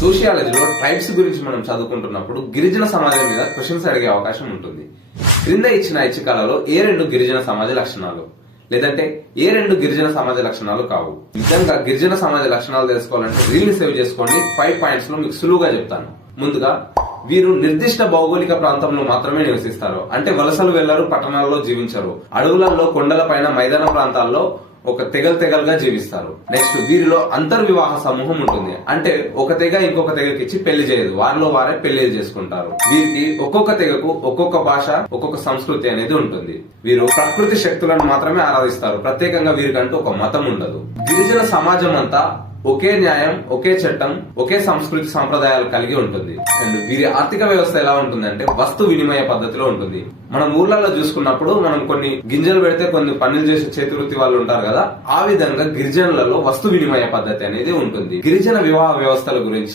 సోషియాలజీలో tribes గురించి మనం చదువుకుంటున్నప్పుడు గిరిజన సమాజం మీద క్వశ్చన్స్ అడిగే అవకాశం ఉంటుంది. క్రింద ఇచ్చిన ఐచ్ఛికాలలో ఏ రెండు గిరిజన సమాజ లక్షణాలు, లేదంటే ఏ రెండు గిరిజన సమాజ లక్షణాలు కావు? నిజంగా గిరిజన సమాజ లక్షణాలు తెలుసుకోవాలంటే రీల్ ని సేవ్ చేసుకోండి. 5 పాయింట్స్ లో మీకు సులువుగా చెప్తాను. ముందుగా, వీరు నిర్దిష్ట భౌగోళిక ప్రాంతంలో మాత్రమే నివసిస్తారు. అంటే వలసలు వెళ్లరు, పట్టణాల్లో జీవించరు. అడవులలో, కొండలపైన, మైదాన ప్రాంతాల్లో ఒక తెగలుగా జీవిస్తారు. నెక్స్ట్, వీరిలో అంతర్వివాహ సమూహం ఉంటుంది. అంటే ఒక తెగ ఇంకొక తెగకిచ్చి పెళ్లి చేయదు, వారిలో వారే పెళ్లి చేసుకుంటారు. వీరికి ఒక్కొక్క తెగకు ఒక్కొక్క భాష, ఒక్కొక్క సంస్కృతి అనేది ఉంటుంది. వీరు ప్రకృతి శక్తులను మాత్రమే ఆరాధిస్తారు. ప్రత్యేకంగా వీరికంటూ ఒక మతం ఉండదు. గిరిజన సమాజం అంతా ఒకే న్యాయం, ఒకే చట్టం, ఒకే సంస్కృతి సంప్రదాయాలు కలిగి ఉంటుంది. అండ్ వీరి ఆర్థిక వ్యవస్థ ఎలా ఉంటుందంటే వస్తు వినిమయ పద్ధతిలో ఉంటుంది. మనం ఊర్లలో చూసుకున్నప్పుడు మనం కొన్ని గింజలు పెడితే కొన్ని పనులు చేసే చేతి వృత్తి వాళ్ళు ఉంటారు కదా, ఆ విధంగా గిరిజనులలో వస్తు వినిమయ పద్ధతి అనేది ఉంటుంది. గిరిజన వివాహ వ్యవస్థల గురించి